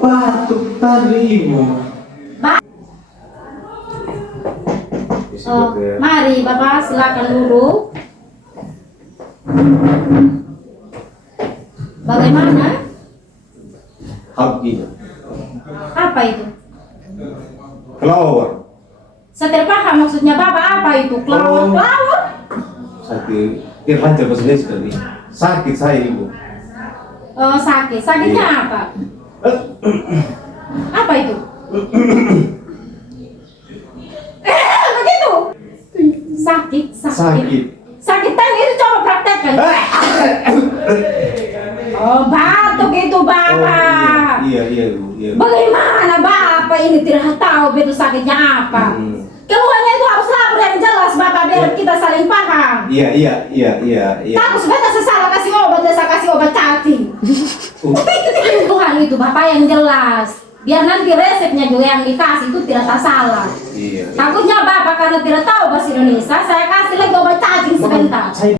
batuk tadi Ibu. Oh, mari Bapak silakan duduk. Bagaimana? Habis. Apa itu? Kelawar. Saya tidak paham maksudnya Bapak apa itu? Kelawar? Oh. Kelawar? Sakit. Lancar bahasa Indonesia tadi. Sakit saya Ibu. Oh, sakit. Sakitnya Iya. apa? Apa itu? Begitu? Sakit. Sakit. Sakit tadi itu coba praktekkan. Oh, batuk itu Bapak. Oh, iya Ibu. Iya. Bagaimana Bapak ini tidak tahu betul sakitnya apa? Keluarnya itu harus lapor yang jelas Bapak biar kita saling paham. Iya. Takut sebentar saya salah kasih obat, saya kasih obat cacing. Tuhan itu Bapak yang jelas. Biar nanti resepnya juga yang dikasih itu tidak salah. Iya. Takutnya Bapak karena tidak tahu bahasa Indonesia, saya kasih lagi obat cacing sebentar.